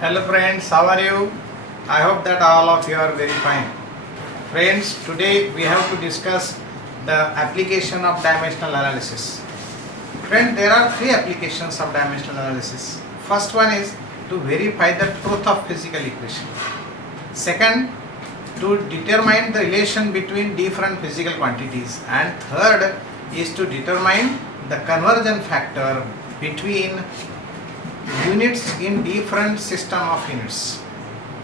Hello friends, how are you? I hope that all of you are very fine. Friends, today we have to discuss the application of dimensional analysis. Friends, there are three applications of dimensional analysis. First one is to verify the truth of physical equation. Second, to determine the relation between different physical quantities. And third is to determine the conversion factor between units in different system of units.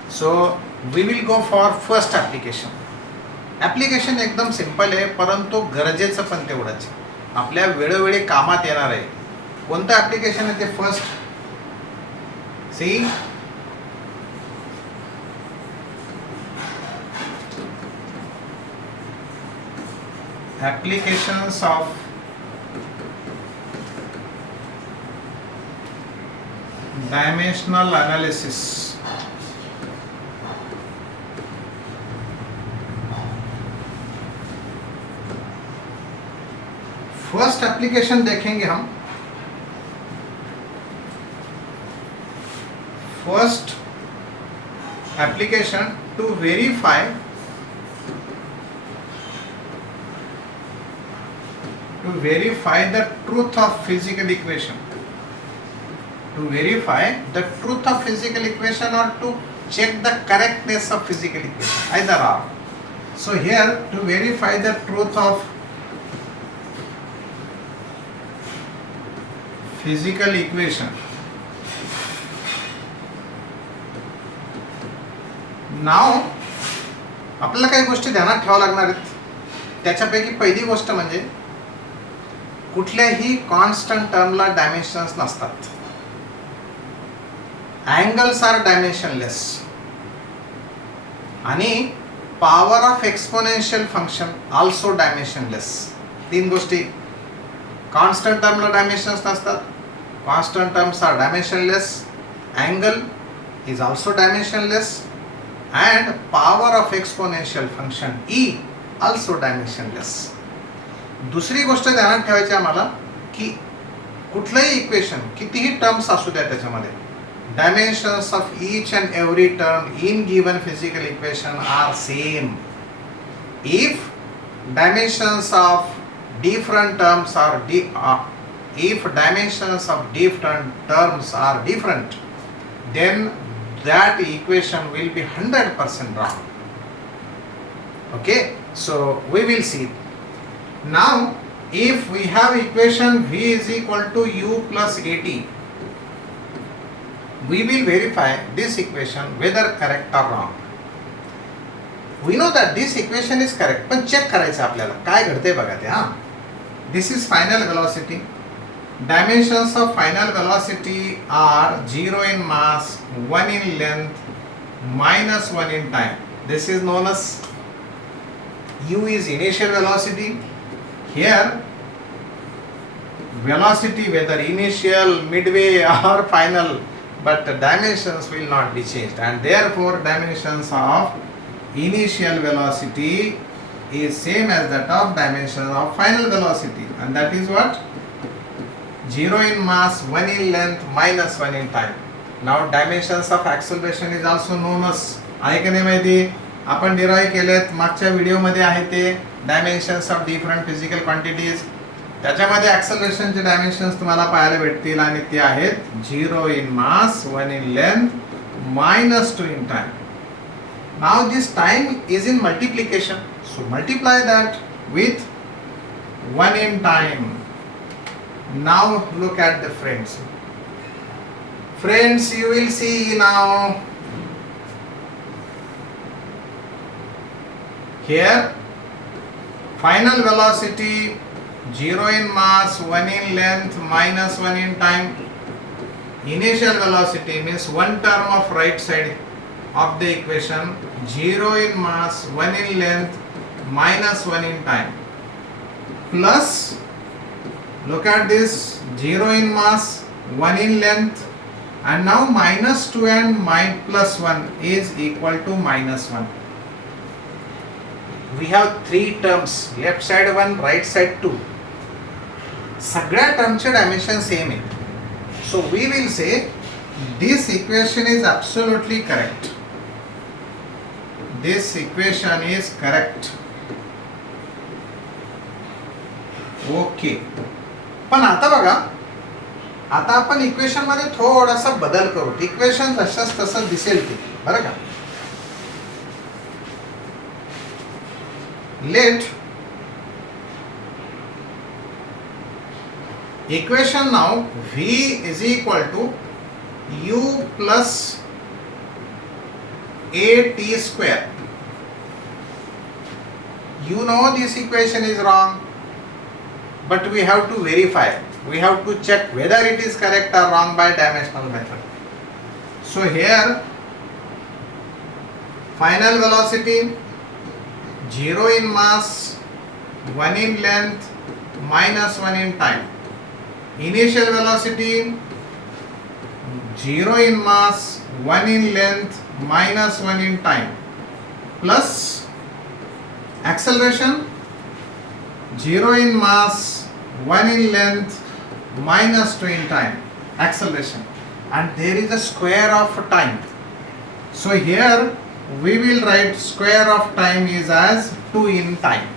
So we will go for first application. Application एकदम simple आहे, परंतु गरजेचं पण तेवढंच आपल्या वेळोवेळी कामात येणार आहे. कोणतं ॲप्लिकेशन आहे ते first see applications of dimensional analysis. First application देखेंगे हम. First application to verify the truth of physical equation. To verify the truth of physical equation or to check the correctness of physical equation, either or. So here to verify the truth of physical equation, now आपल्याला काही गोष्टी ध्यानात ठेवाव्या लागणार आहेत. त्याच्यापैकी पहिली गोष्ट म्हणजे कुठल्याही कॉन्स्टंट टर्मला डायमेन्शन्स नसतात. अँगल्स आर डायमेन्शनलेस आणि power of exponential function also dimensionless. तीन गोष्टी. कॉन्स्टंट टर्मला डायमेन्शन्स नसतात, constant terms are dimensionless, angle is also dimensionless and power of exponential function E also dimensionless. दुसरी गोष्ट ध्यानात ठेवायची आम्हाला की कुठलंही इक्वेशन कितीही टर्म्स असू द्या त्याच्यामध्ये dimensions of each and every term in given physical equation are same. If dimensions of different terms are if dimensions of different terms are different, then that equation will be 100% wrong. Okay, so we will see. Now if we have equation V is equal to U plus AT, we will verify this equation whether correct or wrong. We know that this equation is correct, पण check करायचं आपल्याला काय घडतंय बघा ते. This is final velocity. Dimensions of final velocity are 0 in mass, 1 in length, minus 1 in time. This is known as U is initial velocity. Here velocity whether initial, midway or final, but the dimensions will not be changed, and therefore dimensions of initial velocity is same as that of dimensions of final velocity, and that is what? 0 in mass, 1 in length, minus 1 in time. Now dimensions of acceleration is also known as, आहे का नाही माहिती? आपण derive केलेत मागच्या व्हिडिओमध्ये आहे ते dimensions of different physical quantities. त्याच्यामध्ये ॲक्सलरेशनचे डायमेन्शन्स तुम्हाला पाहायला भेटतील आणि ते आहेत 0 in mass, 1 in length, minus 2 in time. Now this time is in multiplication, so multiply that with 1 in time. Now look at the friends. Friends, you will see now. Here final velocity 0 in mass, 1 in length, minus 1 in time. Initial velocity means one term of right side of the equation, 0 in mass, 1 in length, minus 1 in time, plus look at this 0 in mass, 1 in length, and now minus 2 and plus 1 is equal to minus 1. We have three terms, left side 1, right side 2. सगळ्या टर्मचे dimension same आहे. So we will say This equation is absolutely correct. This equation is correct. Okay. पण आता बघा, आता आपण equation मध्ये थोडासा बदल करू. इक्वेशन जशाच तसं दिसेल ते, बरं का. Let equation now v is equal to u plus at square. You know this equation is wrong, but we have to verify. We have to check whether it is correct or wrong by dimensional method. So here final velocity 0 in mass, 1 in length, minus 1 in time. Initial velocity 0 in mass, 1 in length, minus 1 in time, plus acceleration 0 in mass, 1 in length, minus 2 in time, acceleration, and there is a square of time. So here we will write square of time is as 2 in time.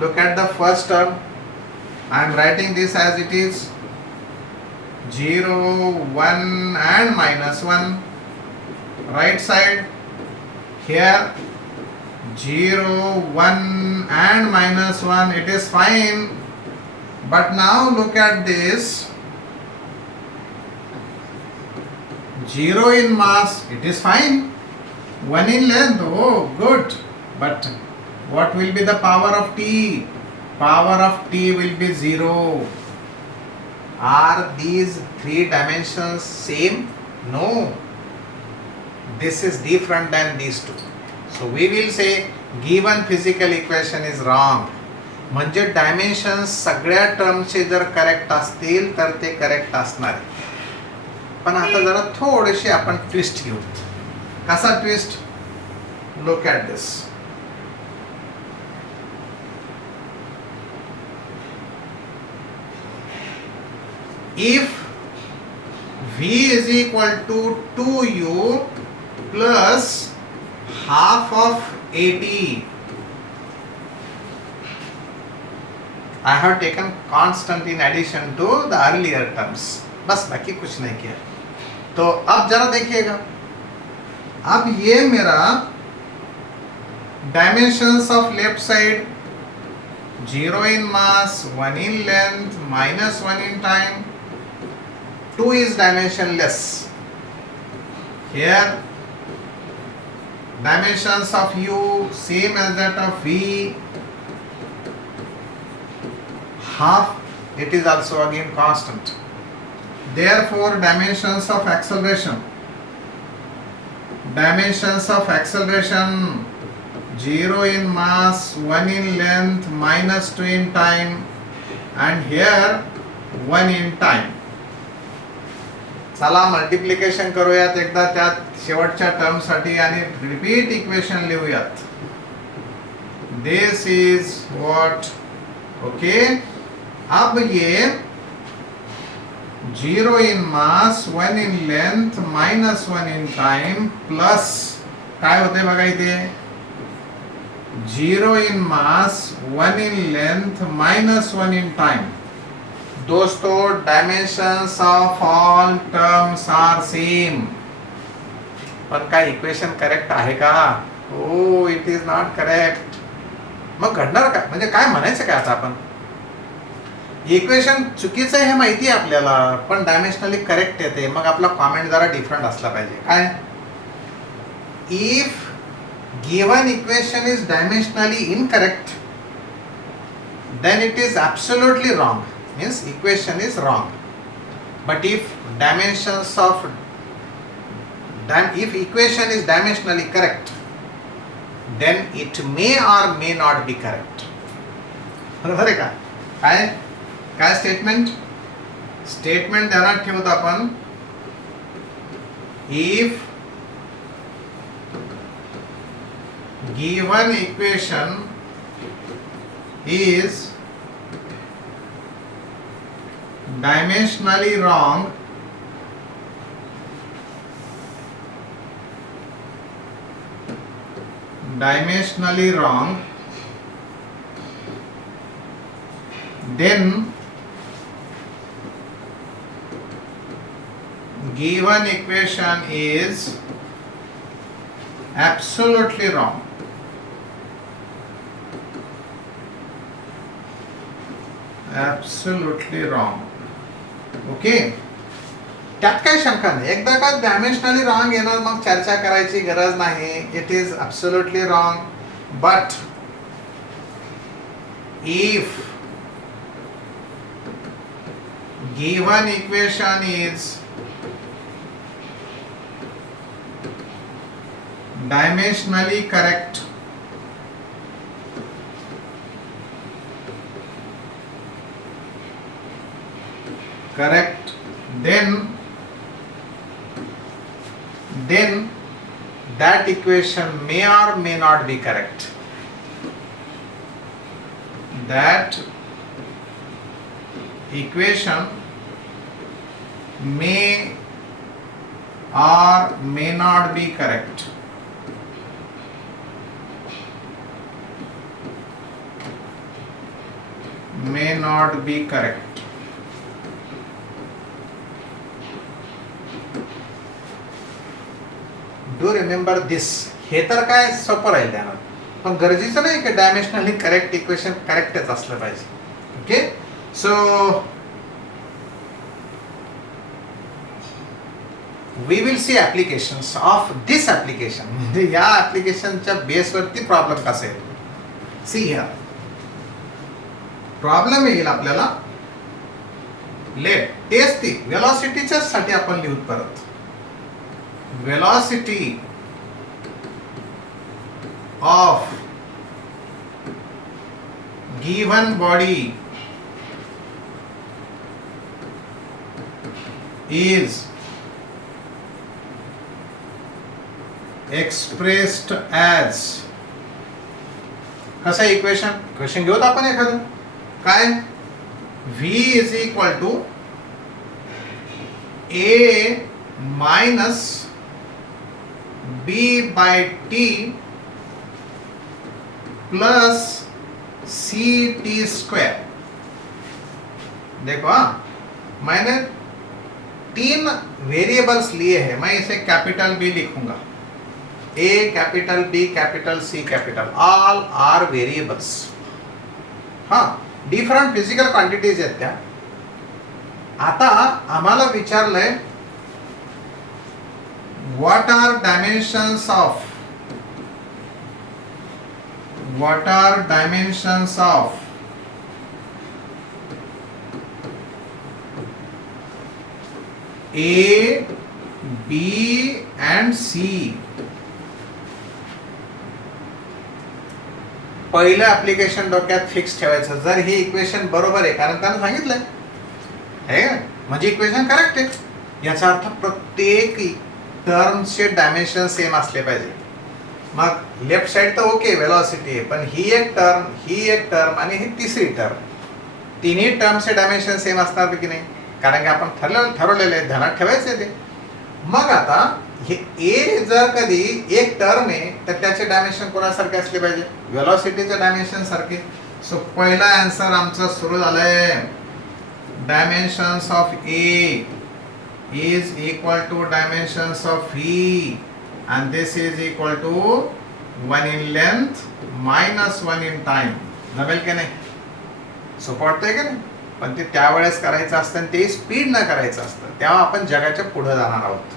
Look at the first term. I am writing this as it is 0, 1 and minus 1. Right side here 0, 1 and minus 1. It is fine. But now look at this. 0 in mass, it is fine. 1 in length, oh good. But what will be the power of t? Power of t will be 0. Are these three dimensions same? No. This is different than these two. So we will say given physical equation is wrong. म्हणजे dimensions सगळ्या टर्मचे जर correct असतील तर ते correct असणार. पण आता जरा थोडेसे आपण ट्विस्ट घेऊ. कसा twist? Look at this. If v is equal to 2u plus half of at, I have taken constant in addition to the earlier terms. बस बाकी कुछ नहीं किया. तो अब जरा देखिएगा. अब ये मेरा dimensions of left side 0 in mass, 1 in length, minus 1 in time. 2 is dimensionless. Here dimensions of u same as that of v. Half, it is also again constant. Therefore dimensions of acceleration 0 in mass, 1 in length, minus 2 in time, and here 1 in time. चला multiplication करूयात एकदा त्यात शेवटच्या term साठी आणि repeat equation लिहूयात. This is what. Okay. अब ये 0 in mass, 1 in length, minus 1 in time, plus काय होते बघा इथे 0 in mass, 1 in length, minus 1 in time. दोस्तों dimensions of all terms are same. पण काय इक्वेशन करेक्ट आहे का? Oh it is not correct. मग घडणार काय? म्हणजे काय म्हणायचं काय आता आपण? इक्वेशन चुकीचं आहे हे माहिती आहे आपल्याला, पण डायमेन्शनली करेक्ट येते. मग आपला कॉमेंट जरा डिफरंट असला पाहिजे. काय? If given equation is dimensionally incorrect then it is absolutely wrong. Means equation is wrong. But if if equation is dimensionally correct, then it may or may not be correct. बरोबर आहे का? काय statement ध्यानात ठेवत आपण. if given equation is dimensionally wrong, dimensionally wrong, then given equation is absolutely wrong. Absolutely wrong. Okay, त्यात काही शंका नाही. एकदा का डायमेन्शनली रॉंग येणार मग चर्चा करायची गरज नाही. It is absolutely wrong. But if given equation is dimensionally correct, then that equation may or may not be correct. That equation may or may not be correct. May not be correct. Do remember this. हे तर काय सोपं राहील ध्यानात, पण गरजेचं नाही की डायमेन्शनली correct equation करेक्टच असलं पाहिजे. Okay, so we will see applications of this application. म्हणजे या ॲप्लिकेशनच्या बेसवरती प्रॉब्लेम कसा येतो. सी हिअर प्रॉब्लेम येईल आपल्याला. लेट तेच ती वेलॉसिटीच्या साठी आपण लिहूत परत. Velocity of given body is expressed as. कसं इक्वेशन घेऊत आपण एखादं. काय v is equal to a minus b by t plus C T square. देखो मैंने 3 वेरिएबल्स लिए हैं. मैं इसे कैपिटल B लिखूंगा. A capital B capital C capital, all are variables. हाँ, डिफरंट फिजिकल क्वांटिटीज आहेत त्या. आता आम्हाला विचारलंय what are dimensions of A, B and C. पहिलं ऍप्लिकेशन डोक्यात फिक्स ठेवायचं. जर ही इक्वेशन बरोबर आहे, कारण त्यानं सांगितलंय आहे म्हणजे इक्वेशन करेक्ट आहे, याचा अर्थ प्रत्येक टर्मचे डायमेन्शन सेम असले पाहिजे. मग लेफ्ट साइड तर ओके वेलॉसिटी आहे, पण ही एक टर्म आणि ही तिसरी टर्म, तिन्ही टर्मचे डायमेन्शन सेम असणार की नाही, कारण की आपण ठरवलेलं आहे, ध्यानात ठेवायचं ते. मग आता हे ए जर कधी एक टर्म आहे तर त्याचे डायमेन्शन कोणासारखे असले पाहिजे, वेलॉसिटीचे डायमेन्शन सारखे. सो पहिला आन्सर आमचा सुरू झालाय. Dimensions of A is equal to dimensions of V and this is equal to 1 in length minus 1 in time. जमेल की नाही, सोपं वाटतंय की नाही, पण ते त्यावेळेस करायचं असतं आणि ते स्पीड न करायचं असतं, तेव्हा आपण जगाच्या पुढे जाणार आहोत.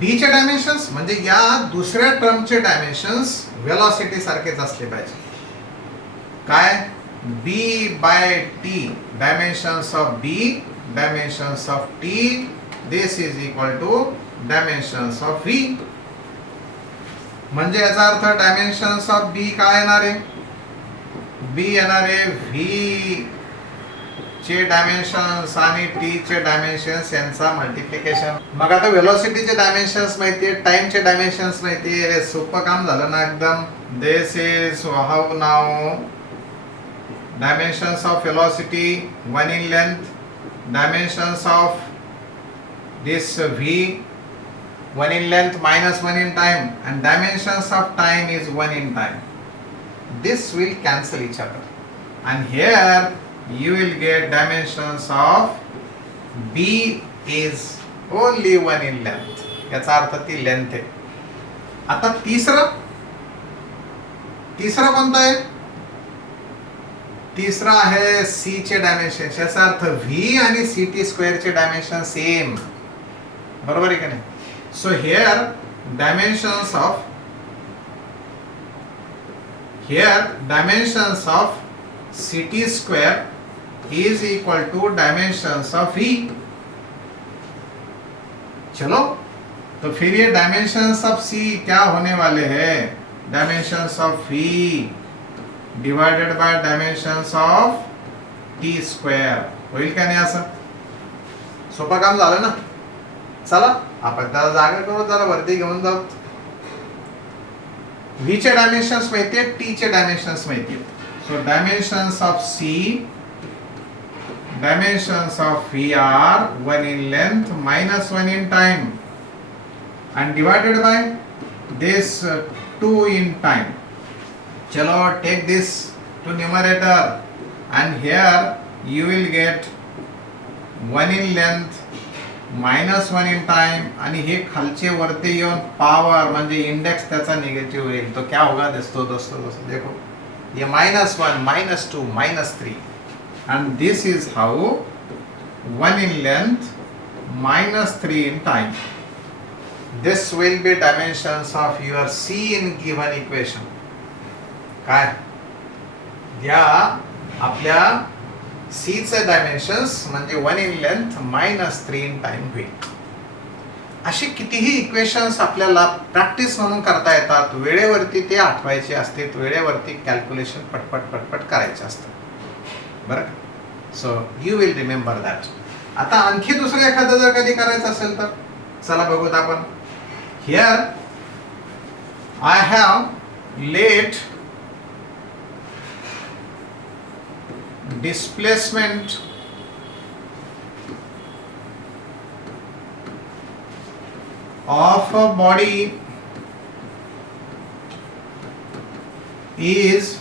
बीचे डायमेन्शन्स म्हणजे या दुसऱ्या टर्मचे डायमेन्शन्स वेलॉसिटी सारखेच असले पाहिजे. काय, B by T, dimensions of B, dimensions of t, this is equal to dimensions of v. म्हणजे याचा अर्थ डायमेन्शन्स ऑफ b काय येणार आहे, b येणार आहे v चे डायमेन्शन्स आणि t चे डायमेन्शन्स यांचा मल्टिप्लिकेशन. मग आता वेलोसिटीचे डायमेन्शन्स माहितीये, टाइमचे डायमेन्शन्स माहितीये, सोपं काम झालं ना एकदम. This is how now dimensions of velocity 1 in length, dimensions of this v 1 in length minus 1 in time, and dimensions of time is 1 in time. This will cancel each other, and here you will get dimensions of B is only 1 in length. याचा अर्थ ती length आहे. आता तिसरं कोणतं आहे? तिसरं आहे सी चे डायमेन्शन. याचा अर्थ व्ही आणि सी टी स्क्वेअरचे डायमेन्शन सेम. बरोबर आहे का नाही? So here dimensions of ct square is equal to dimensions of v. चलो, तो फिर ये डायमेंशंस ऑफ c क्या होने वाले हैं? Dimensions of v divided by dimensions of t square. होईल का नाही असं? सोपं काम झालं ना. चला आपण त्याला जागा करू, जरा वरती घेऊन जाऊ. v चे डायमेन्शन्स माहिती आहेत, t चे डायमेन्शन्स माहिती आहेत. So dimensions of c, dimensions of v are 1 in length minus 1 in time and divided by this 2 in time. Chalo, take this to numerator and here you will get 1 in length minus 1 in time आणि हे खालचे वरती येऊन power म्हणजे index त्याचा negative होईल. तो क्या होगा दोस्तों? देखो ये -1 -2 -3 and this is how 1 in length minus 3 in time. This will be dimensions of your C in given equation. काय? या आपल्या C चे डायमेन्शन्स म्हणजे 1 in length minus 3 in time होईल. अशी कितीही इक्वेशन्स आपल्याला प्रॅक्टिस म्हणून करता येतात. वेळेवरती ते आठवायचे असते, वेळेवरती कॅल्क्युलेशन पटपट करायचे असतं. बरं, so you will remember that. आता आणखी दुसरं एखादं जर कधी करायचं असेल तर चला बघूत आपण. Here I have let displacement of a body is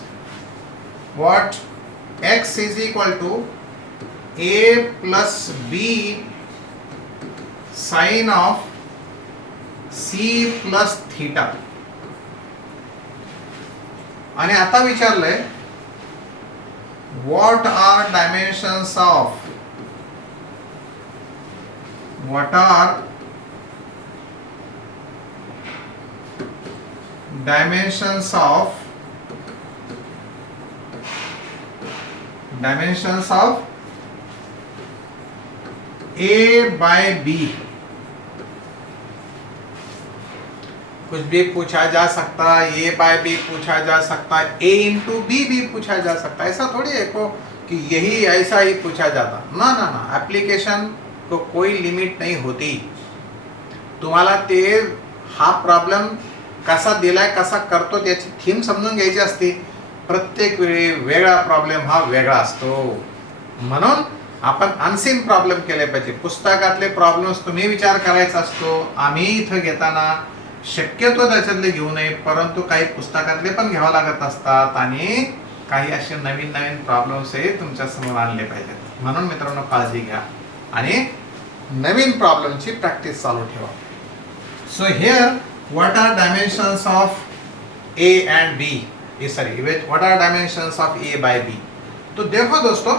what? X is equal to a plus b sine of c plus theta. आणि आता विचारलंय what are dimensions of a by b. कुछ भी पूछा जा सकता है, a by b पूछा जा सकता है, a into b भी पूछा जा सकता है. ऐसा थोड़ी है को कि यही ऐसा ही पूछा जाता. ना ऍप्लिकेशन को कोई लिमिट नाही होती. तुम्हाला ते हा प्रॉब्लेम कसा दिलाय, कसा करतो त्याची थीम समजून घ्यायची असते. प्रत्येक वेळी वेगळा प्रॉब्लेम हा वेगळा असतो. म्हणून आपण अनसीन प्रॉब्लेम केले पाहिजे. पुस्तकातले प्रॉब्लेम्स तुम्ही विचार करायचा असतो. आम्ही इथं घेताना शक्यतो त्याच्यातले घेऊ नये, परंतु काही पुस्तकातले पण घ्यावं लागत असतात आणि काही असे नवीन प्रॉब्लेम्स हे तुमच्या समोर आणले पाहिजेत. म्हणून मित्रांनो काळजी घ्या आणि नवीन प्रॉब्लेमची प्रॅक्टिस चालू ठेवा. So here what are dimensions of A and B, what are dimensions of A by B. तो देखो दोस्तों,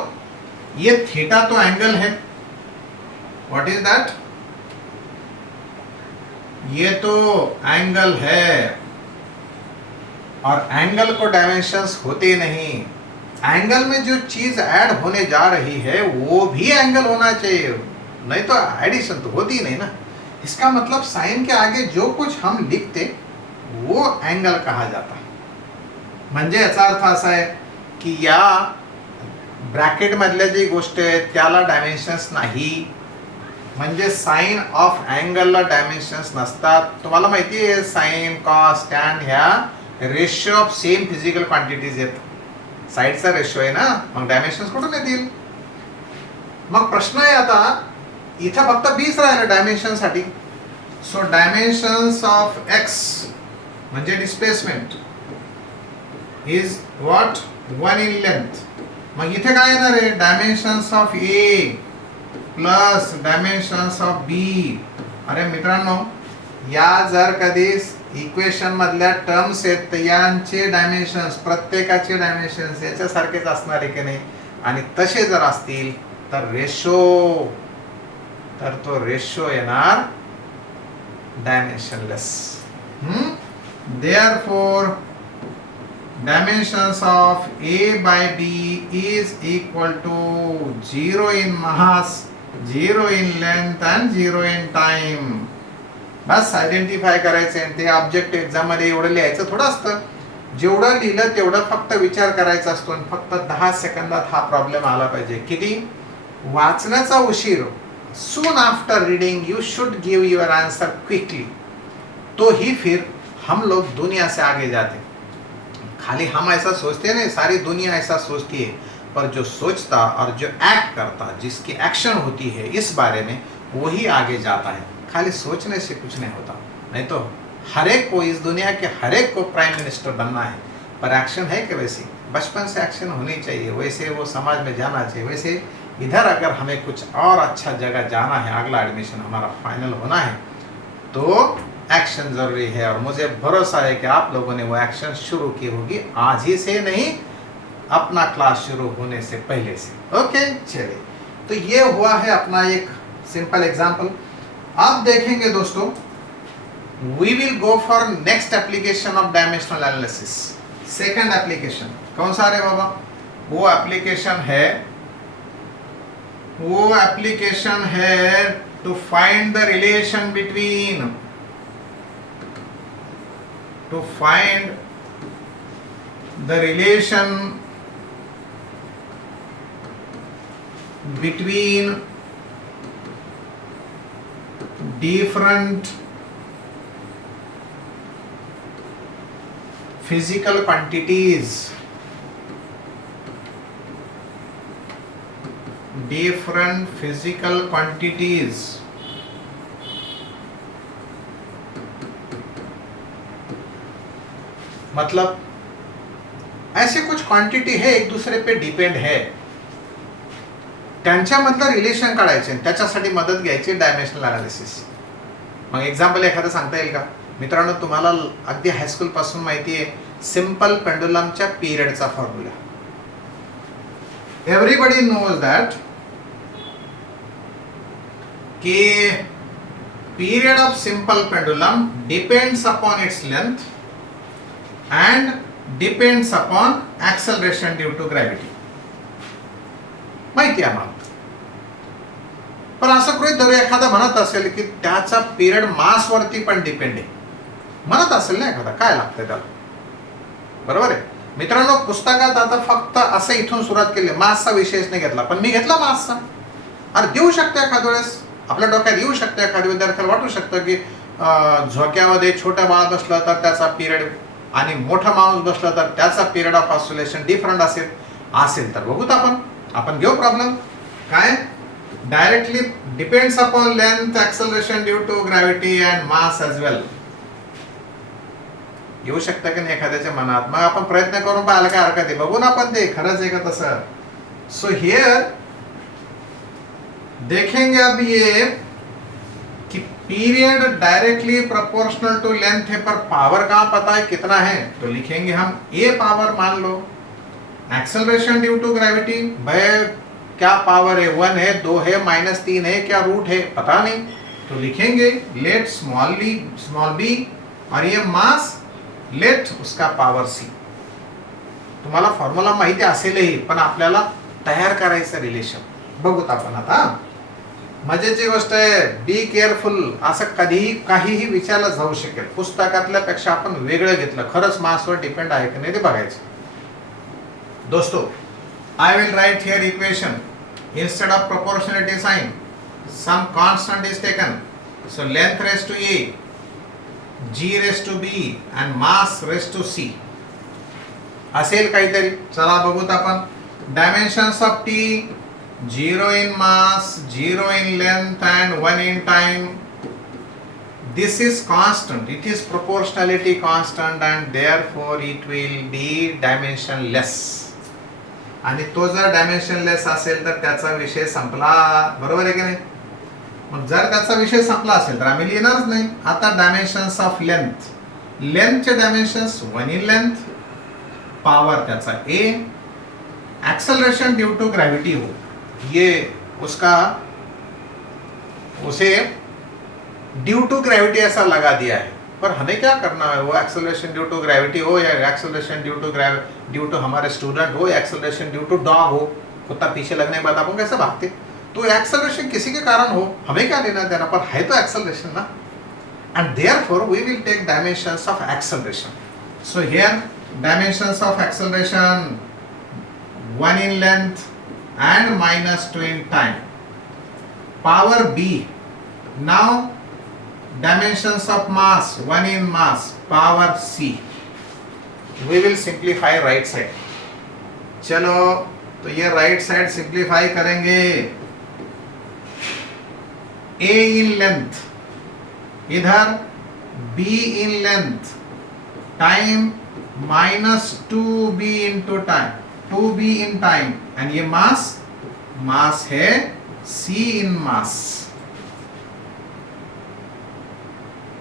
ये थीटा तो एंगल है. What is that? ये तो एंगल है और एंगल को डायमेंशंस होते नहीं. एंगल में जो चीज ऐड होने जा रही है वो भी एंगल होना चाहिए, नहीं तो एडिशन तो होती नहीं ना. इसका मतलब साइन के आगे जो कुछ हम लिखते वो एंगल कहा जाता. म्हणजे याचा अर्थ असा आहे की या ब्रॅकेट मधल्या जी गोष्ट आहे त्याला डायमेन्शन्स नाही. म्हणजे साइन ऑफ अँगलला डायमेन्शन्स नसतात. तुम्हाला माहिती आहे साइन, कॉस, टॅन ह्या ratio of same physical quantities आहेत. साईडचा रेशिओ आहे ना, मग डायमेन्शन्स कुठून येतील? मग प्रश्न आहे आता इथं फक्त बीच राहिलं डायमेन्शन साठी. सो डायमेन्शन्स ऑफ एक्स म्हणजे displacement is what 1 in length. मग इथे काय येणार आहे dimensions of A plus dimensions of B. अरे मित्रांनो या जर कधी इक्वेशन मधल्या टर्म्स आहेत तर यांचे डायमेन्शन्स प्रत्येकाचे डायमेन्शन्स याच्यासारखेच असणार आहे की नाही. आणि तसे जर असतील तर रेशो तर तो रेशो येणार dimensionless. Therefore dimensions of A by B is equal to 0 in mass, 0 in length and 0 in time. बस आयडेंटिफाय करायचं आहे. ते ऑब्जेक्ट एक्झाम मध्ये एवढं लिहायचं थोडं असतं. जेवढं लिहिलं तेवढं फक्त विचार करायचा असतो आणि फक्त 10 सेकंदात हा प्रॉब्लेम आला पाहिजे. किती वाचण्याचा उशीर. Soon after reading you should give your answer quickly. तो ही फिर हम लोग दुनिया से आगे जाते. खाली हम ऐसा सोचते नहीं, सारी दुनिया ऐसा सोचती है, पर जो सोचता और जो एक्ट करता, जिसकी एक्शन होती है इस बारे में, वही आगे जाता है. खाली सोचने से कुछ नहीं होता. नहीं तो हर एक को इस दुनिया के हर एक को प्राइम मिनिस्टर बनना है, पर एक्शन है कि वैसी बचपन से एक्शन होनी चाहिए. वैसे वो समाज में जाना चाहिए. वैसे इधर अगर हमें कुछ और अच्छा जगह जाना है, अगला एडमिशन हमारा फाइनल होना है, तो एक्शन जरूरी है. और मुझे भरोसा है कि आप लोगों ने वो एक्शन शुरू की होगी आज ही से नहीं, अपना क्लास शुरू होने से पहले से. ओके चलिए, तो ये हुआ है अपना एक सिंपल एग्जांपल. अब देखेंगे दोस्तों we will go for next application of dimensional analysis. Second application कौन सा है बाबा? वो एप्लीकेशन है to find the relation between different physical quantities. मतलब ऐसे कुछ क्वांटिटी है एक दूसरे पे डिपेंड है, त्यांच्यामधलं रिलेशन काढायचे आणि त्याच्यासाठी मदत घ्यायची डायमेन्शनल अनालिसिस. मग एक्झाम्पल एखादं सांगता येईल का? मित्रांनो तुम्हाला अगदी हायस्कूल पासून माहिती आहे सिंपल पेंडुलमच्या पिरियडचा फॉर्म्युला. एव्हरीबडी नोज दॅट की period of simple pendulum depends upon its length and depends upon acceleration due to gravity. माहिती आहे आम्हाला. पण असं गृहीत धरू एखादा म्हणत असेल की त्याचा पिरियड मास वरती पण डिपेंड आहे, म्हणत असेल ना एखादा, काय लागतंय त्याला? बरोबर आहे मित्रांनो. पुस्तकात आता फक्त असं इथून सुरुवात केली, मासचा विषयच नाही घेतला, पण मी घेतला मासचा. अरे देऊ शकतो एखाद्या वेळेस आपल्या डोक्यात येऊ शकतं, एखाद्या विद्यार्थ्याला वाटू शकतं की झोक्यामध्ये छोटं बाळ बसलं तर त्याचा पिरियड आणि मोठा माणूस बसला तर त्याचा पिरियड ऑफ ऑसिलेशन डिफरंट असेल तर बघूत आपण घेऊ प्रॉब्लेम. काय directly depends upon length, acceleration due to gravity and mass as well. येऊ शकतं की नाही एखाद्याच्या मनात? मग आपण प्रयत्न करून पाहायला काय हरकत आहे, बघू ना आपण ते खरंच आहे का तसं. सो हियर देखेंगे अब ये कि period directly proportional to length है, पर पावर कहाँ पता है कितना है, तो लिखेंगे हम ए पावर मान लो. एक्सेलरेशन ड्यू टू ग्रेविटी, भाई क्या पावर है, 1 है, 2 है, -3 है, क्या रूट है पता नहीं, तो लिखेंगे लेट स्मॉल बी और ये मास लेट उसका पावर सी. तुम्हाला फॉर्म्युला माहिती असेलही पण आपल्याला तयार करायचं रिलेशन बघूत आपण आता. मजेची गोष्ट आहे, बी केअरफुल. असं कधीही काहीही विचारलं जाऊ शकेल, पुस्तकातल्या पेक्षा आपण वेगळं घेतलं, खरंच मासवर डिपेंड आहे की नाही ते बघायचं. दोस्तों I will write here equation. Instead of proportionality sign, some constant is taken. So length raised to A, G raised to B and mass raised to C. असेल काहीतरी. चला बघूत आपण. Dimensions of T, 0 in mass, 0 in length and 1 in time. this is constant, it is proportionality constant and therefore it will be dimensionless. आणि तो जर dimensionless असेल तर त्याचा विषय संपला, बरोबर आहे की नाही? मग जर त्याचा विषय संपला असेल तर आम्ही लिहिणारच नाही. आता डायमेन्शन्स ऑफ लेंथ, लेंथचे डायमेन्शन्स 1 इन लेंथ, पावर त्याचा a, acceleration due to gravity हो, ये उसका उसे ड्यू टू ग्रेविटी ऐसा लगा दिया है, पर हमें क्या करना है? वो एक्सेलरेशन ड्यू टू ग्रेविटी हो या एक्सेलरेशन ड्यू टू हमारे स्टूडेंट हो या एक्सेलरेशन ड्यू टू डॉग हो, कुत्ता पीछे लगने के बाद अपन कैसे भागते? तो एक्सेलरेशन किसी के कारण हो, हमें क्या लेना देना, पर है तो एक्सेलरेशन ना. And therefore we will take dimensions of acceleration. So here dimensions of acceleration 1 in length and -2 in time. Power B. Now dimensions of mass 1 in mass, power C. We will simplify right side. चलो तो ये right side simplify करेंगे. A in length, इधर B in length, time -2B into time, 2B in time, and ये मास है C in mass.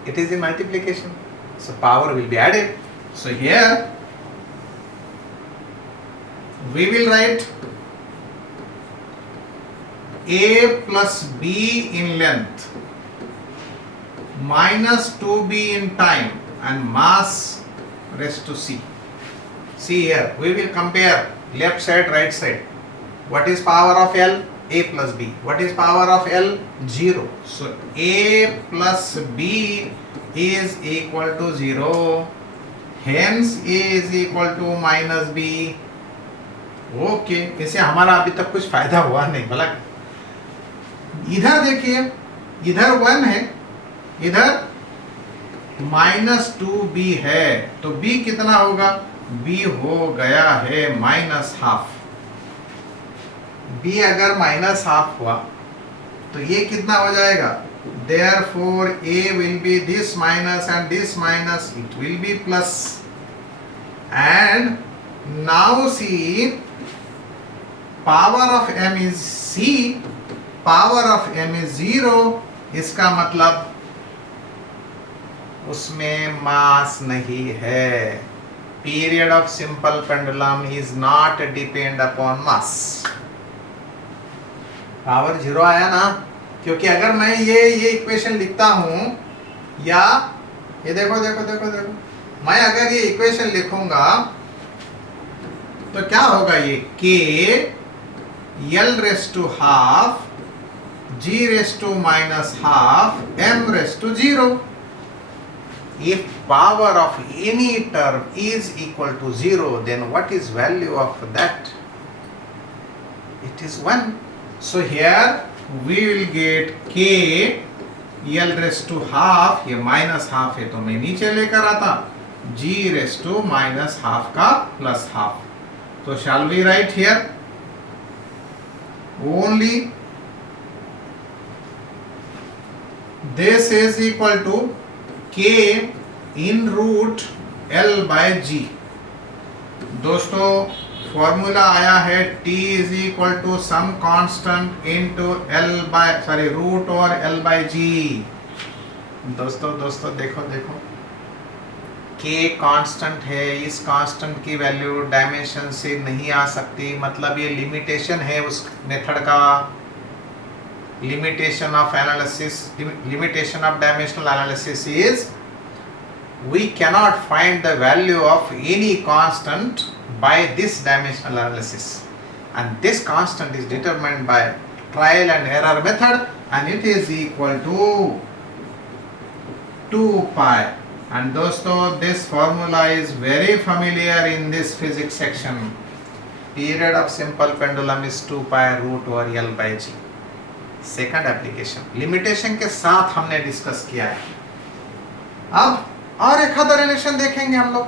It is in multiplication, so power will be added. So here we will write A plus B in length minus 2B in time and mass raised to C. See here, we will compare left side, right side. What is power of L? A plus B. What is power of L? 0. So A plus B is equal to 0. Hence A is equal to minus B. Okay. इससे हमारा अभी तक कुछ फायदा हुआ नहीं. भला इधर देखिए, इधर 1 है, इधर -2B है, तो B कितना होगा? B हो गया है -12. B अगर -12 हुआ तो ये कितना हो जाएगा? Therefore A will be this minus and this minus, it will be plus. And now see, power of M is C, power of M is 0. इसका मतलब उसमें मास नहीं है. Period of simple pendulum is not depend upon mass. Power 0 आया ना, क्योंकि अगर मैं ये इक्वेशन लिखता हूं, या ये देखो, मैं अगर ये इक्वेशन लिखूंगा तो क्या होगा? ये k L raised to half, G raised to -half, M raised to 0. If power of any term is equal to 0, then what is value of that? It is 1. So here we will get k L raised to half, ये -half है तो मैं नीचे लेकर आता, G raised to -half का +half. तो shall we write here only this is equal to k in root L by G. दोस्तों फॉर्मूला आया है T is equal to some constant into root और L by G. दोस्तों देखो K constant है, इस कांस्टेंट की वैल्यू डायमेंशन से नहीं आ सकती, मतलब ये लिमिटेशन है उस मेथड का. Limitation of analysis, limitation of dimensional analysis is we cannot find the value of any constant by this dimensional analysis, and this constant is determined by trial and error method, and it is equal to 2 pi. And दोस्तों this formula is very familiar in this physics section. Period of simple pendulum is 2 pi root over L by G. Second application limitation के साथ हमने discuss किया है. अब और एक आधा रिलेशन देखेंगे हम लोग.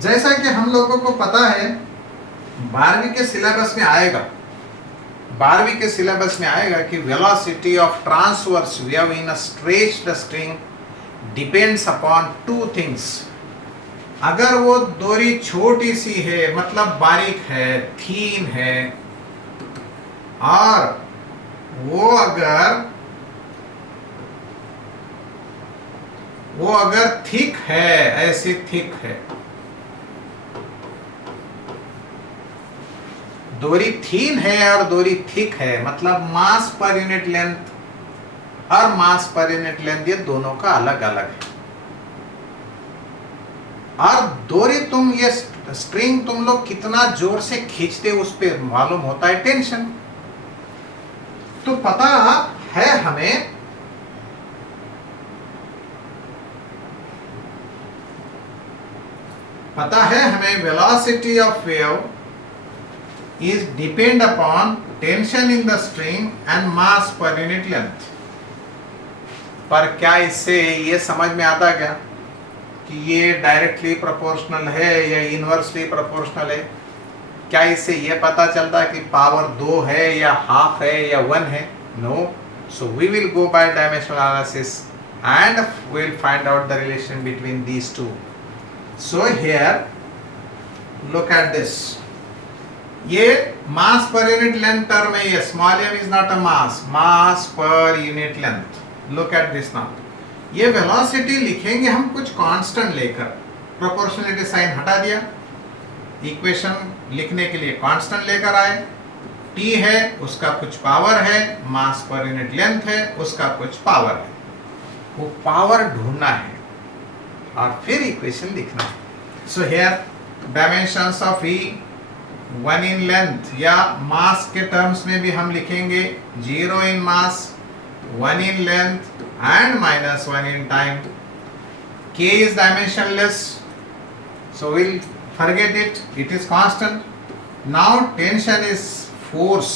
जैसा कि हम लोगों को पता है 12वीं के सिलेबस में आएगा, 12वीं के सिलेबस में आएगा कि velocity of transverse wave in a stretched string depends upon two things. अगर वो डोरी छोटी सी है, मतलब बारीक है, थीन है, और वो अगर थिक है, ऐसी थिक है, डोरी थीन है और डोरी थिक है, मतलब मास पर यूनिट लेंथ और मास पर यूनिट लेंथ ये दोनों का अलग अलग है। और डोरी तुम ये स्ट्रिंग तुम लोग कितना जोर से खींचते उस पे मालूम होता है टेंशन। तो पता है हमें velocity of wave is depend upon tension in the string and mass per unit length। पर क्या इससे ये समझ में आता क्या कि ये डायरेक्टली प्रोपोर्शनल है या इनवर्सली प्रोपोर्शनल है? क्या इससे ये पता चलता कि पावर 2 है या हाफ है या 1 है? No. So we will go by dimensional analysis and we'll find out the relation between these two। So here look at this। ये मास पर यूनिट लेंथ टर्म है, ये small m is not a mass per unit length. Look at this now. ये velocity लिखेंगे हम कुछ constant लेकर, proportionality sign हटा दिया, इक्वेशन लिखने के लिए कांस्टेंट लेकर आए, t है उसका कुछ पावर है, मास पर यूनिट लेंथ है उसका कुछ पावर है, वो पावर ढूंढना है और फिर इक्वेशन लिखना है। सो here dimensions of E 1 in length, या मास के टर्म्स में भी हम लिखेंगे 0 इन मास, 1 in length and -1 in time. K is dimensionless, so we'll forget it, it is constant। Now tension is force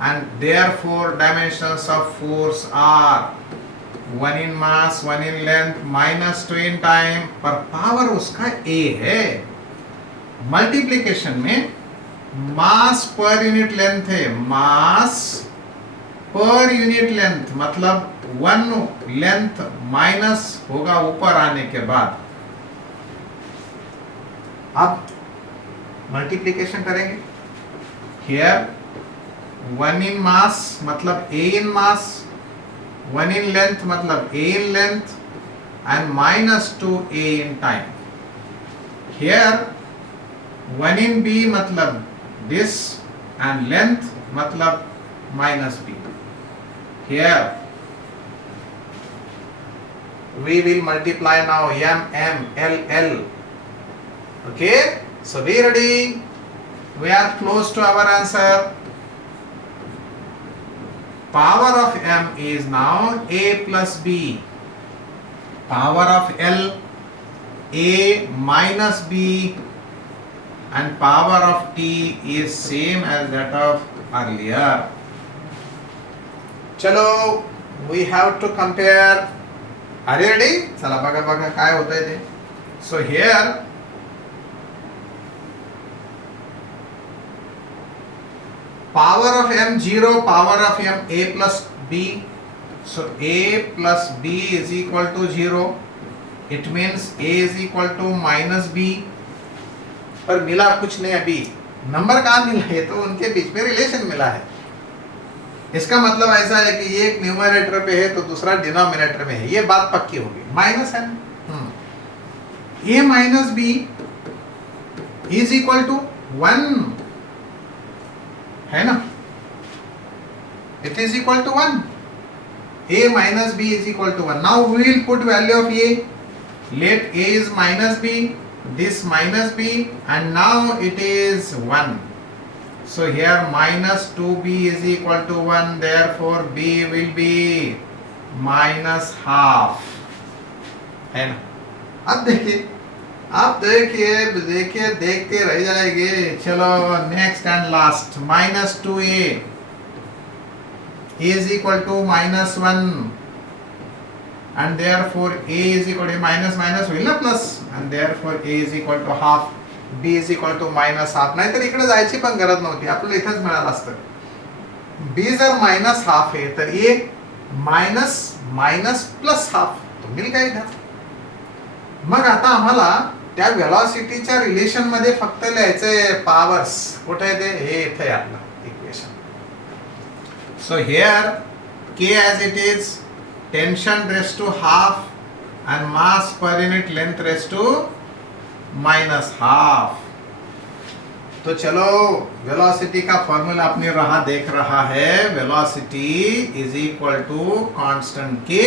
and therefore dimensions of force are 1 in mass, 1 in length, -2 in time। पर power उसका A है। Multiplication में मास per unit length है, मास per unit length मतलब 1 length minus होगा ऊपर आने के बाद। अब मल्टीप्लिकेशन करेंगे, हियर 1 इन मास मतलब A in mass, 1 in length मतलब A in length and -2A in time. Here 1 in B मतलब this and length मतलब -B। Here we will multiply now M, L, L। Okay, so be ready, we are close to our answer। Power of M is now A plus B, power of L A minus B, and power of T is same as that of earlier। चलो we have to compare। Are you ready? चला बघा काय होतंय ते। So here power of M 0, power of M A plus B, so A plus B is equal to 0, it means A is equal to -B। पर मिला कुछ नहीं, अभी नंबर कहाँ मिला है, तो उनके बीच में रिलेशन मिला है। इसका मतलब ऐसा है कि एक न्यूमरेटर पे है तो दूसरा डिनोमिनेटर में है, ये बात पक्की होगी। माइनस है, A minus B is equal to 1 है ना, it is equal to 1। A minus B is equal to 1। Now we will put value of A, let A is -B, this -B, and now it is 1। So here -2B is equal to 1, therefore B will be -half है ना। अब देखिए देखते रह जाएंगे। चलो next and last, -2A is equal to -1 and therefore A is equal to minus होईल ना plus, and therefore A is equal to half, B is equal to -half। नाहीतर इकडे जायची पण गरज नव्हती, आपल्याला इथेच मिळालं असतं। बी जर मायनस हाफ आहे तर ए मायनस मायनस प्लस हाफ तो मिल का इधर. मग आता आम्हाला त्या व्हेलॉसिटीच्या रिलेशन मध्ये फक्त लिहायचंय पॉवर्स. कुठे आहे ते? हे इथे आहे आपलं equation. So here K as it is, tension raise to half and mass per unit length raised to minus half. तो चलो वेलोसिटी का फॉर्मूला अपने रहा देख रहा है. Velocity is equal to constant के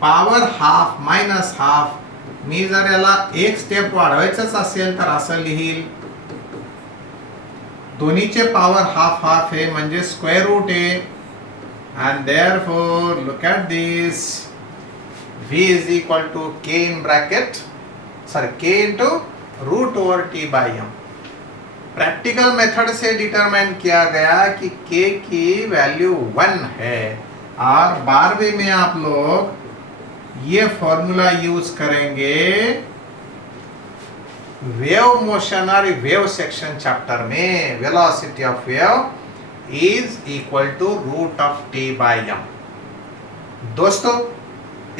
पॉवर हाफ मायनस हाफ. मी जर याला एक स्टेप वाढवायचंच असेल तर असं लिहील, दोन्हीचे पॉवर हाफ हाफ आहे म्हणजे स्क्वेअर रूट आहे. And therefore look at this, V is equal to K in bracket, sorry K into root over T by M. Practical method से डिटरमाइन किया गया कि K की वैल्यू 1 है और 12वीं में आप लोग ये फॉर्मूला यूज करेंगे वेव मोशन और वेव सेक्शन चैप्टर में. Velocity of wave is equal to root of T by M. दोस्तों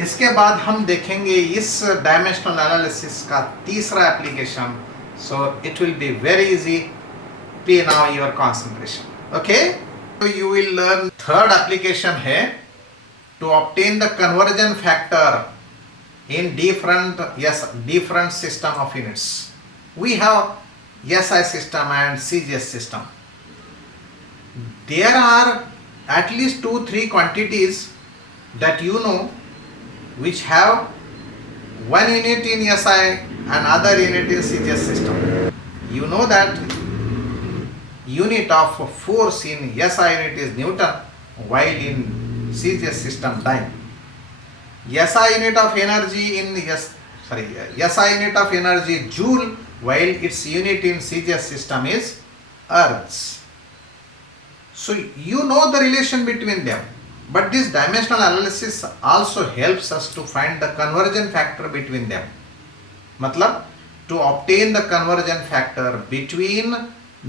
इसके बाद हम देखेंगे इस डायमेंशनल एनालिसिस का तीसरा application. So it will be very easy. Pay now your concentration. Okay, तो you will learn third application है to obtain the conversion factor in different system of units. We have SI system and CGS system. There are at least 2-3 quantities that you know which have one unit in SI and other unit in CGS system. You know that unit of force in SI unit is Newton, while in CGS system dyne. SI unit of energy SI unit of energy joule, while its unit in CGS system is Hertz. So you know the relation between them. But this dimensional analysis also helps us to find the conversion factor between them. मतलब to obtain the conversion factor between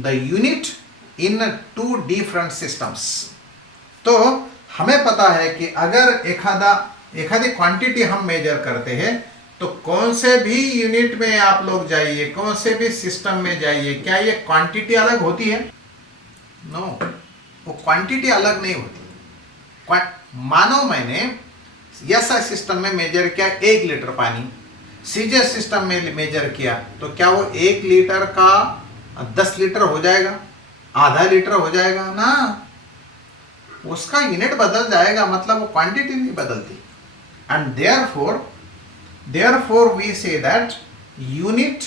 the unit in two different systems. तो हमें पता है कि अगर एखादी quantity हम major करते हैं तो कौन से भी यूनिट में आप लोग जाइए, कौन से भी सिस्टम में जाइए, क्या ये क्वांटिटी अलग होती है? नो, वो क्वांटिटी अलग नहीं होती. मानो मैंने SI सिस्टम में मेजर किया 1 लीटर पानी, CGS सिस्टम में मेजर किया, तो क्या वो 1 लीटर का 10 लीटर हो जाएगा, आधा लीटर हो जाएगा ना? उसका यूनिट बदल जाएगा, मतलब वो क्वांटिटी नहीं बदलती. And therefore we say that unit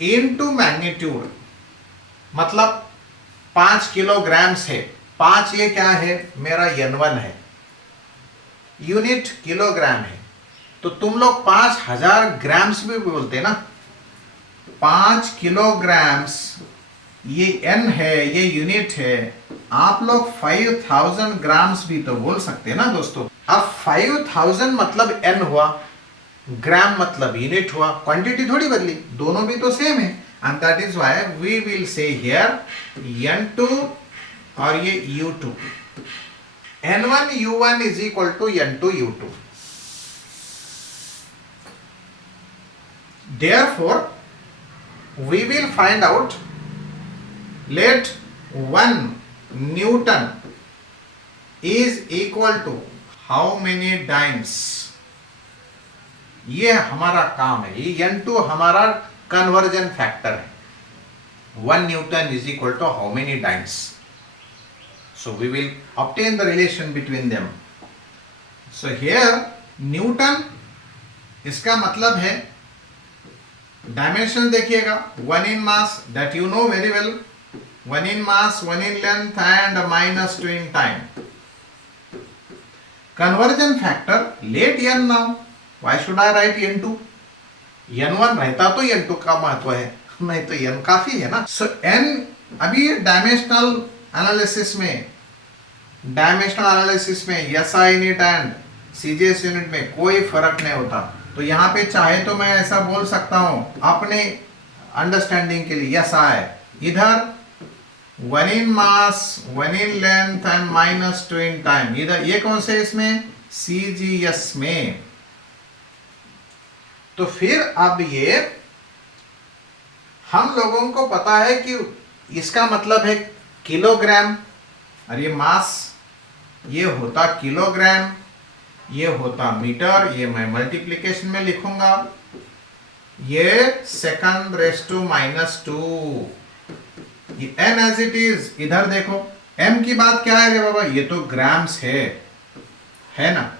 into magnitude, मतलब 5 किलोग्राम है. 5 ये क्या है? मेरा N1 है. यूनिट किलोग्राम है, तो तुम लोग 5000 ग्राम्स भी बोलते ना. 5 किलोग्राम्स ये N है, ये यूनिट है. आप लोग 5000 ग्राम्स भी तो बोल सकते हैं ना दोस्तों. अब 5000 मतलब N हुआ, ग्राम मतलब यूनिट हुआ, क्वांटिटी थोड़ी बदली, दोनों भी तो सेम है. And that is why we will say here N2 और ये U2. N1 U1 is equal to N2 U2. Therefore, we will find out, let 1 Newton is equal to how many dynes. ये हमारा काम है. ये N2 हमारा conversion factor है. 1 Newton is equal to how many dynes. So we will obtain the relation between them. So here Newton, इसका मतलब है डायमेंशन देखिएगा, 1 in mass that you know very well, 1 in mass, 1 in length and -2 in time. Conversion factor, let N now. Why should I write N2? N1 रहता तो N2 का महत्व है, नहीं तो N काफी है ना. So N अभी डायमेंशनल एनालिसिस में SI unit and CGS unit में कोई फर्क नहीं होता. तो यहाँ पे चाहे तो मैं ऐसा बोल सकता हूँ अपने अंडरस्टैंडिंग के लिए SI, इधर 1 in mass, 1 in length and -2 in time. इधर ये कौन से इसमें CGS में. तो फिर अब ये हम लोगों को पता है कि इसका मतलब है किलोग्राम, और ये मास ये होता किलोग्राम, ये होता मीटर, ये मैं मल्टीप्लिकेशन में लिखूंगा, ये सेकंड रेस टू -2, ये n एज इट इज. इधर देखो m की बात क्या है रे बाबा, ये तो ग्राम्स है ना,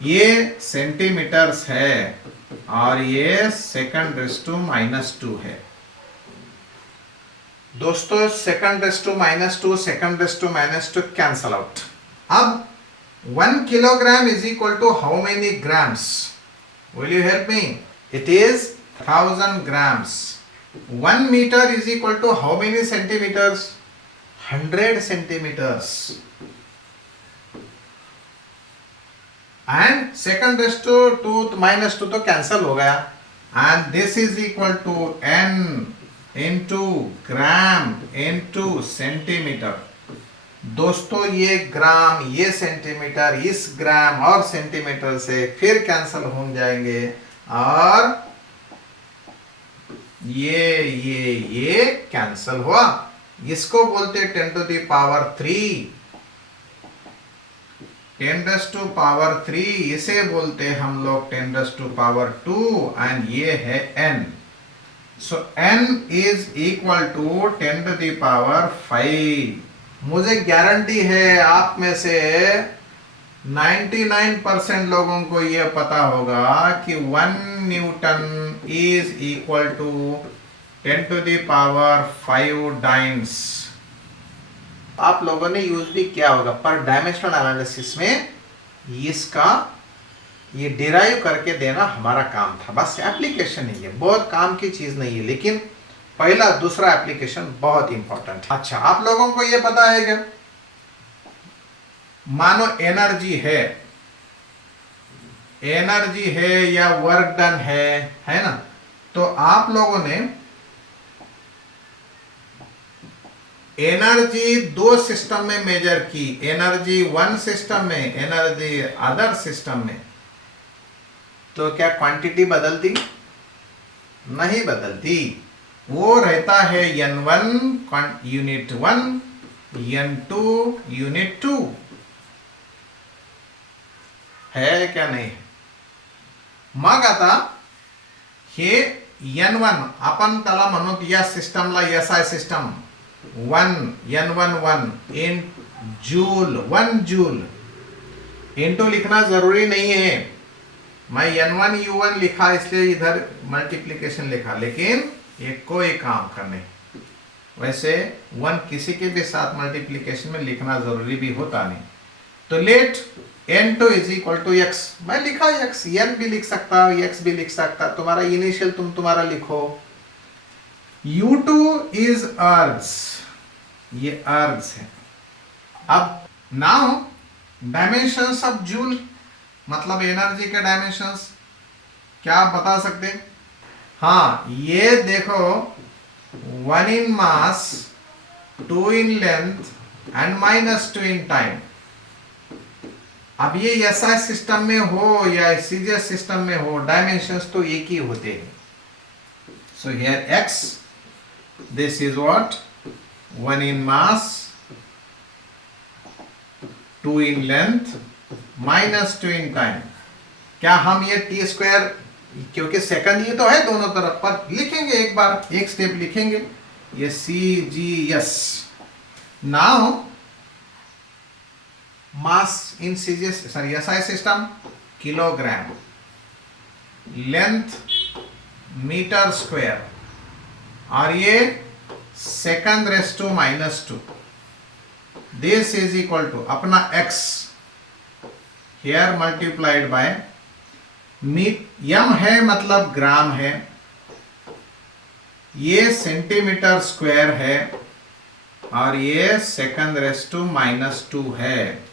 ये सेंटीमीटर्स है, और ये सेकंड रेस टू -2 है. दोस्तों second raise to -2, second raise to -2 cancel out. अब 1 kilogram is equal to how many grams? Will you help me? It is 1000 grams. 1 meter is equal to how many centimeters? 100 centimeters. And second raised to 2 -2 तो cancel हो गया. And this is equal to n into gram into centimeter. दोस्तों ये ग्राम, ये centimetre, इस ग्राम और centimetre से फिर कैंसल हो जाएंगे, और ये कैंसल हुआ. इसको बोलते 10 to the power 3, 10 raised to power 3. इसे बोलते हम लोग 10 raised to power 2, एंड ये है n. सो n is equal to 10 to the power 5. मुझे गारंटी है आप में से 99% लोगों को यह पता होगा कि 1 newton is equal to 10 to the power 5 dynes. आप लोगों ने यूज भी किया होगा, पर डायमेंशनल एनालिसिस में इसका ये डिराइव करके देना हमारा काम था, बस एप्लीकेशन नहीं है, बहुत काम की चीज नहीं है, लेकिन पहला दूसरा एप्लीकेशन बहुत इंपॉर्टेंट है. अच्छा, आप लोगों को ये पता है क्या, मानो एनर्जी है या वर्क डन है ना, तो आप लोगों ने एनर्जी 2 सिस्टम में मेजर की, एनर्जी 1 सिस्टम में, एनर्जी अदर सिस्टम में, तो क्या क्वांटिटी बदलती? नहीं बदलती. वो रहता है n1 यूनिट 1, n2 यूनिट 2. है क्या नाही? मग आता हे n1 आपण त्याला म्हणू या सिस्टमला SI system 1 in joule, 1 joule. Into लिखना जरूरी नहीं है, मैं n1 u1 लिखा इसलिए इधर मल्टीप्लिकेशन लिखा, लेकिन ये कोई काम का नहीं. वैसे 1 किसी के भी साथ मल्टीप्लिकेशन में लिखना जरूरी भी होता नहीं. तो let n2 is equal to x, मैं लिखा x, n भी लिख सकता, x भी लिख सकता, तुम्हारा इनिशियल तुम्हारा लिखो. u2 इज अर्ग्स, ये अर्ग्स है. अब नाउ डायमेंशंस ऑफ जूल, मतलब एनर्जी के डायमेंशंस क्या आप बता सकते? हाँ, ये देखो 1 in mass, 2 in length and -2 in time. अब ये SI सिस्टम में हो या CGS सिस्टम में हो, डायमेंशंस तो एक ही होते हैं. So here x, this is what, 1 in mass, 2 in length, -2 in time. क्या हम ये t², क्योंकि सेकंड ये तो है दोनों तरफ, पर लिखेंगे एक बार, एक स्टेप लिखेंगे, ये CGS. Now mass in CGS, sorry SI system kilogram, length metre square, और ये second raise to -2. This is equal to अपना x here multiplied by m है, मतलब ग्राम है, ये सेंटीमीटर स्क्वायर है, और ये सेकंड रेस टू -2 है.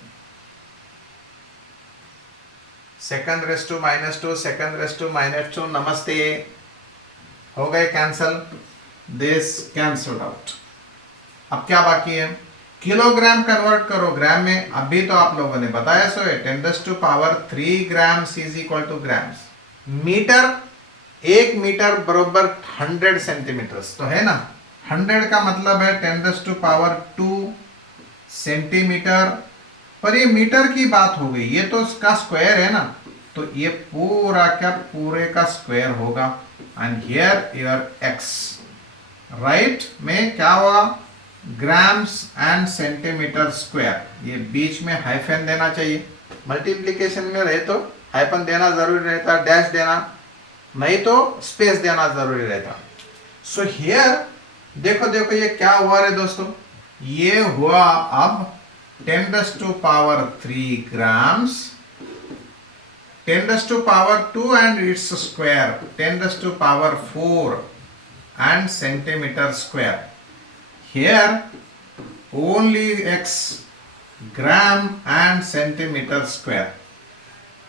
Second raise to -2, second raise to -2, नमस्ते, हो गए कैंसल, दिस कैंसल्ड आउट. अब क्या बाकी है, किलोग्राम कन्वर्ट करो ग्राम में, अभी तो आप लोगों ने बताया सो है 10⁻³ grams is equal to grams. Metre, 1 metre बराबर 100 सेंटीमीटर तो है ना, 100 का मतलब है 10⁻² सेंटीमीटर, पर ये मीटर की बात हो गई, ये तो इसका स्क्वायर है ना, तो ये पूरा क्या पूरे का स्क्वायर होगा, and here your x, right में क्या होगा, ग्राम्स एंड सेंटीमीटर स्क्वायर, ये बीच में हाइफन देना चाहिए, मल्टीप्लिकेशन में रहे तो हाइफन देना जरूरी रहता, डैश देना, नहीं तो स्पेस देना जरूरी रहता। सो हियर देखो देखो ये क्या हुआ रे दोस्तों, ये हुआ अब 10⁻³ grams, 10⁻² and its square 10⁻⁴ and centimeter square. Here only x, gram and centimeter square.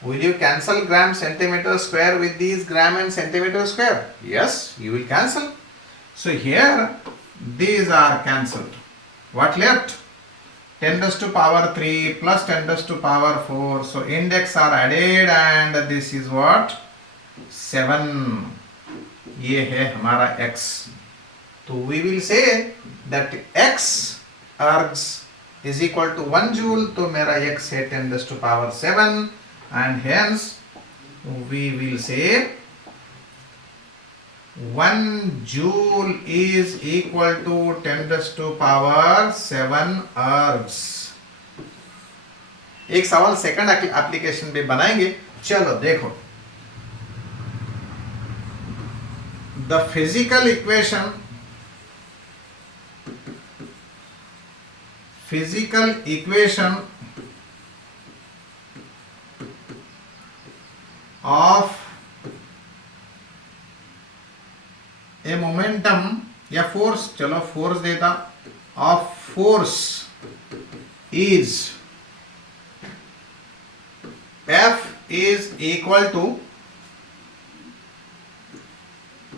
Will you cancel gram centimeter square with these gram and centimeter square? Yes, you will cancel. So here these are cancelled. What left? 10⁻³ plus 10⁻⁴. So index are added and this is what? 7. ये है हमारा x. तो we will say that x ergs is equal to 1 joule. तो मेरा x है 10⁻⁷, and hence we will say 1 joule is equal to 10⁻⁷ ergs. एक सवाल second application भी बनाएंगे। चलो देखो, the physical equation of A momentum या फोर्स, चलो फोर्स देता, of force is F is equal to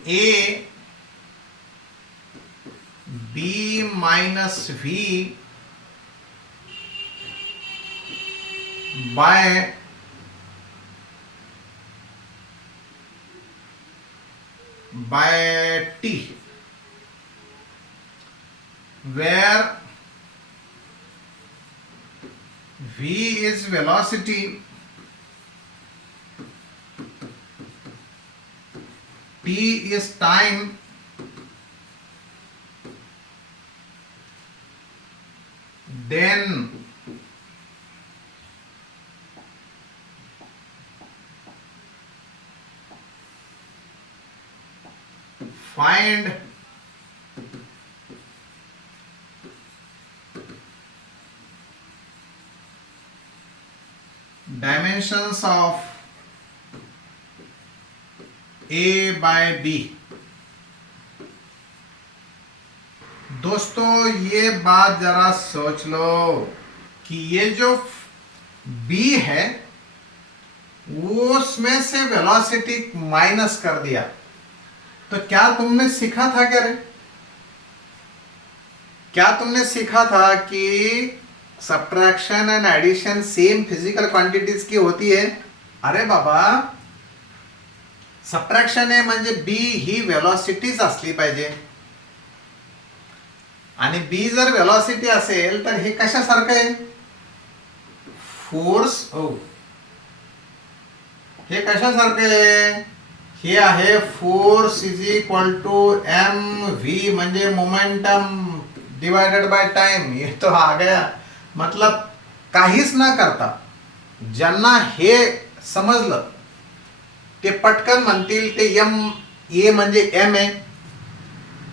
A B minus V by T, where V is velocity, T is time, then find dimensions of A by B। दोस्तों ये बात जरा सोच लो कि ये जो B है वो उसमें से वेलोसिटी माइनस कर दिया, तो क्या तुमने सीखा था क्या तुमने सीखा था कि subtraction and addition same physical quantities की होती है? अरे बाबा, सबट्रॅक्शन आहे म्हणजे बी ही वेलॉसिटीच असली पाहिजे, आणि बी जर वेलॉसिटी असेल तर हे कशासारखं आहे? फोर्स। हे कशासारखं आहे? हे आहे force is equal to M V म्हणजे मोमेंटम डिवाइडेड बाय टाइम। ये तो आ गया, मतलब काहीच न करता ज्यांना हे समजलं ते पटकन म्हणतील ते एम, ए म्हणजे एम आहे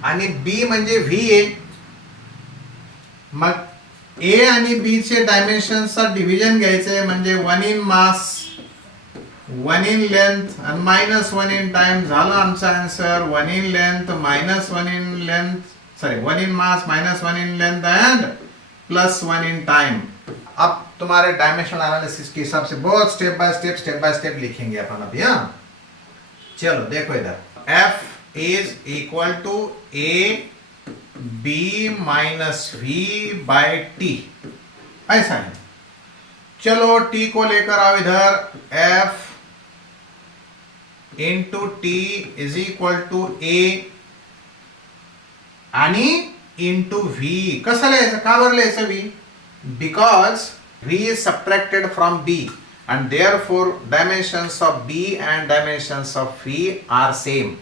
आणि बी म्हणजे व्ही आहे। मग ए आणि बी चे डायमेन्शनचा डिव्हिजन घ्यायचे, म्हणजे 1 इन मास 1 इन लेंथ आणि -1 इन टाइम झाला आमचा answer. 1 in length -1 in length, sorry 1 in mass -1 in length and +1 in time. अब तुम्हारे डायमेंशनल एनालिसिस के हिसाब से बहुत स्टेप बाय स्टेप लिखेंगे अपन अभी। हाँ चलो देखो इधर, F is equal to A B minus V by T, ऐसा है। चलो टी को लेकर आओ इधर, F into T is equal to A आणि इंटू व्ही. कसं लिहायचं, का बरं लिहायचं V? Because V is subtracted from B and therefore dimensions of b and dimensions of v are same.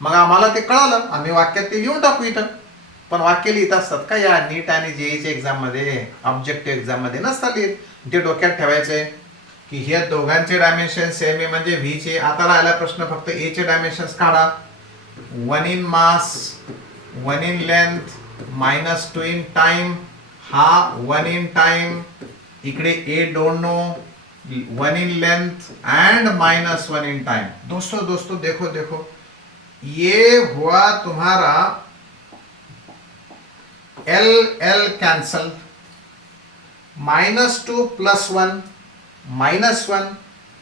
मग आम्हाला ते कळालं, आम्ही वाक्यात ते लिहून टाकू इथं. पण वाक्य लिहित असतात का या नीट आणि जेईच्या एक्झाम मध्ये, ऑब्जेक्टिव्ह एक्झाम मध्ये नसतात लिहित. ते डोक्यात ठेवायचे की हे दोघांचे डायमेन्शन सेम आहे म्हणजे व्ही चे. आता राहिला प्रश्न फक्त ए चे डायमेन्शन्स काढा. 1 इन मास, 1 इन लेंथ, -2 इन टाइम. हा 1 इन टाइम, इकडे A don't know, 1 in length and -1 in time. दोस्तों देखो ये हुआ तुम्हारा L cancel, -2 + 1 -1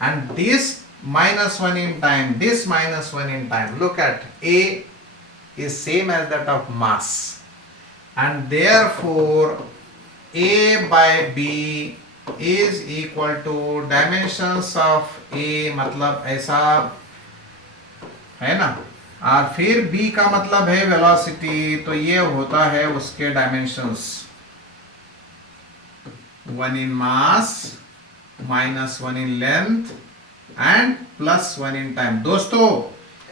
and this -1 in time, this -1 in time. Look at A is same as that of mass and therefore A by B is equal to dimensions of A, मतलब ऐसा है ना. और फिर B का मतलब है वेलोसिटी, तो ये होता है उसके dimensions 1 in mass, -1 in length and +1 in time. दोस्तों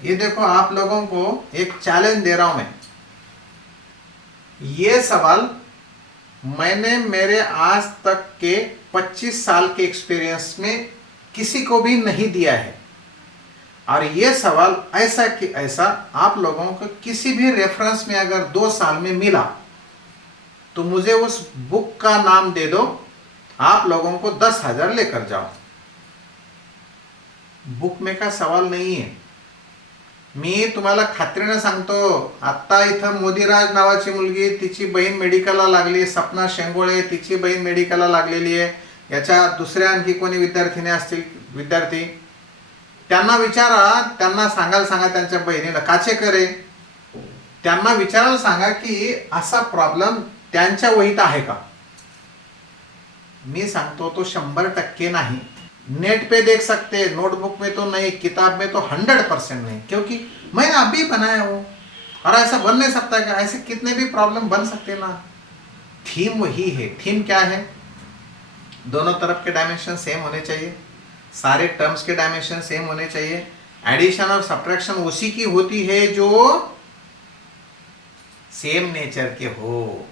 ये देखो, आप लोगों को एक चैलेंज दे रहा हूं मैं. ये सवाल मैंने मेरे आज तक के 25 साल के एक्सपीरियंस में किसी को भी नहीं दिया है. और ये सवाल ऐसा कि ऐसा आप लोगों को किसी भी रेफरेंस में अगर 2 साल में मिला तो मुझे उस बुक का नाम दे दो, आप लोगों को 10,000 लेकर जाओ. बुक में का सवाल नहीं आहे. मी तुम्हाला खात्रीने सांगतो, आता इथं मोदीराज नावाची मुलगी, तिची बहीण मेडिकलला लागली, सपना शेंगोळे तिची बहीण मेडिकलला लागलेली आहे. याच्या दुसऱ्या आणखी कोणी विद्यार्थिनी असतील, विद्यार्थी, त्यांना विचारा, त्यांना सांगा त्यांच्या बहिणीला, काचेकर आहे, त्यांना विचारायला सांगा की असा प्रॉब्लेम त्यांच्या वहीत आहे का. मी सांगतो तो 100% नाही. नेट पे देख सकते हैं, नोटबुक में तो नहीं, किताब में तो 100% नहीं, क्योंकि मैंने अभी बनाया वो. और ऐसा बन नहीं सकता क्या? ऐसे कितने भी प्रॉब्लम बन सकते ना. थीम वही है. थीम क्या है? दोनों तरफ के डायमेंशन सेम होने चाहिए, सारे टर्म्स के डायमेंशन सेम होने चाहिए. एडिशन और सब्ट्रैक्शन उसी की होती है जो सेम नेचर के हो.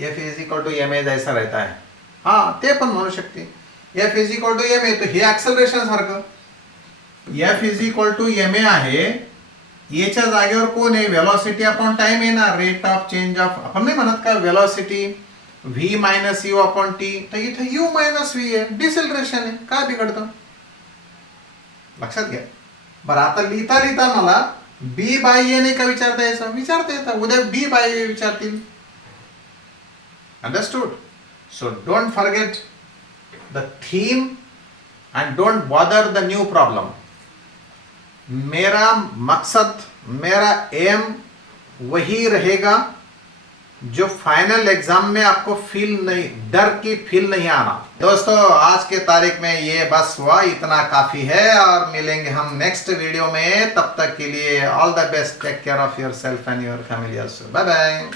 F is equal to M A जैसा रहता है. हाँ, ते पण म्हणू शकते. F is equal to M A, तो हे ऍक्सलरेशन सारखं. F is equal to M A आहे, एच्या जागेवर कोण आहे? वेलोसिटी अपॉन टाइम आहे ना, रेट ऑफ चेंज ऑफ. आपण नाही म्हणत का velocity v minus U upon T, तर इथे u मायनस व्ही आहे, डिसेलरेशन आहे. काय बिघडतं? लक्षात घ्या. बरं, आता लिहिता मला b बाय ए नाही का विचारता यायचं? विचारता येतं. उद्या b बाय ए विचारतील. Understood? So don't forget the theme and don't bother the new problem. मेरा मकसद, मेरा एम वही रहेगा जो फाइनल एग्जाम में आपको फील नहीं, डर की फील नहीं आना. दोस्तों आज के तारीख में ये बस हुआ, इतना काफी है. और मिलेंगे हम नेक्स्ट वीडियो में. तब तक के लिए all the best. Take care of your self and your family also. Bye bye.